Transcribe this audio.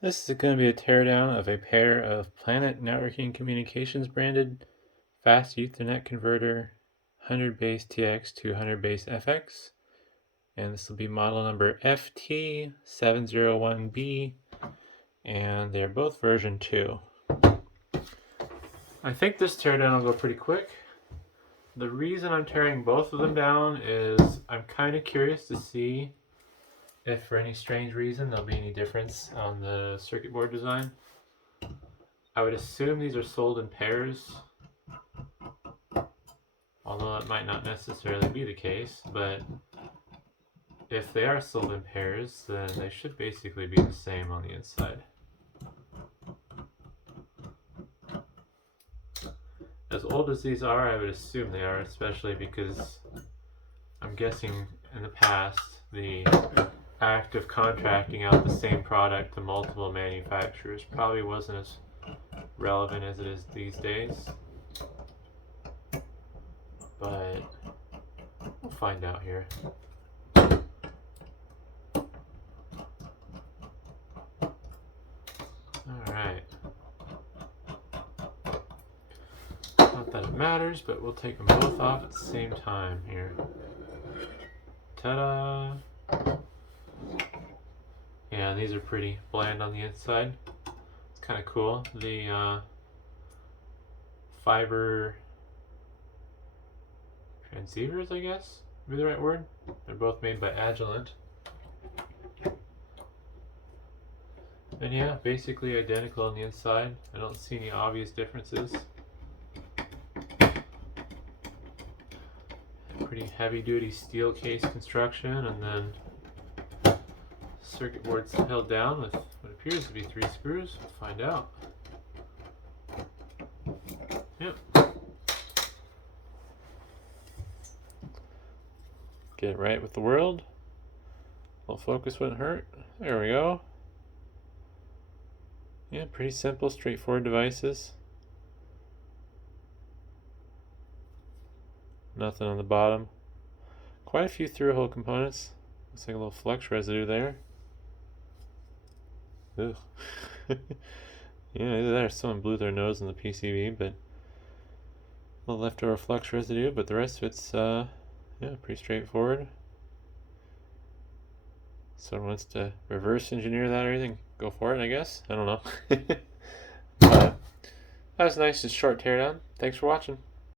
This is going to be a teardown of a pair of Planet Networking Communications branded fast Ethernet converter 100 base TX to 100 base FX. And this will be model number FT-701B, and they're both version 2. I think this teardown will go pretty quick. The reason I'm tearing both of them down is I'm kind of curious to see if for any strange reason there'll be any difference on the circuit board design. I would assume these are sold in pairs, although that might not necessarily be the case, but if they are sold in pairs, then they should basically be the same on the inside. As old as these are, I would assume they are, especially because I'm guessing in the past the act of contracting out the same product to multiple manufacturers probably wasn't as relevant as it is these days. But we'll find out here. Alright. Not that it matters, but we'll take them both off at the same time here. Ta-da! Yeah, these are pretty bland on the inside. It's kind of cool. The fiber transceivers, I guess, would be the right word. They're both made by Agilent. And yeah, basically identical on the inside. I don't see any obvious differences. Pretty heavy duty steel case construction, and then circuit board's held down with what appears to be 3 screws. We'll find out. Yep. Get it right with the world. Well, focus wouldn't hurt. There we go. Yeah, pretty simple, straightforward devices. Nothing on the bottom. Quite a few through-hole components. Looks like a little flux residue there. Ugh. Yeah, either that or someone blew their nose in the PCB, but a little leftover flux residue, but the rest of it's yeah, pretty straightforward. Someone wants to reverse engineer that or anything, go for it, I guess. I don't know. That was nice and short teardown. Thanks for watching.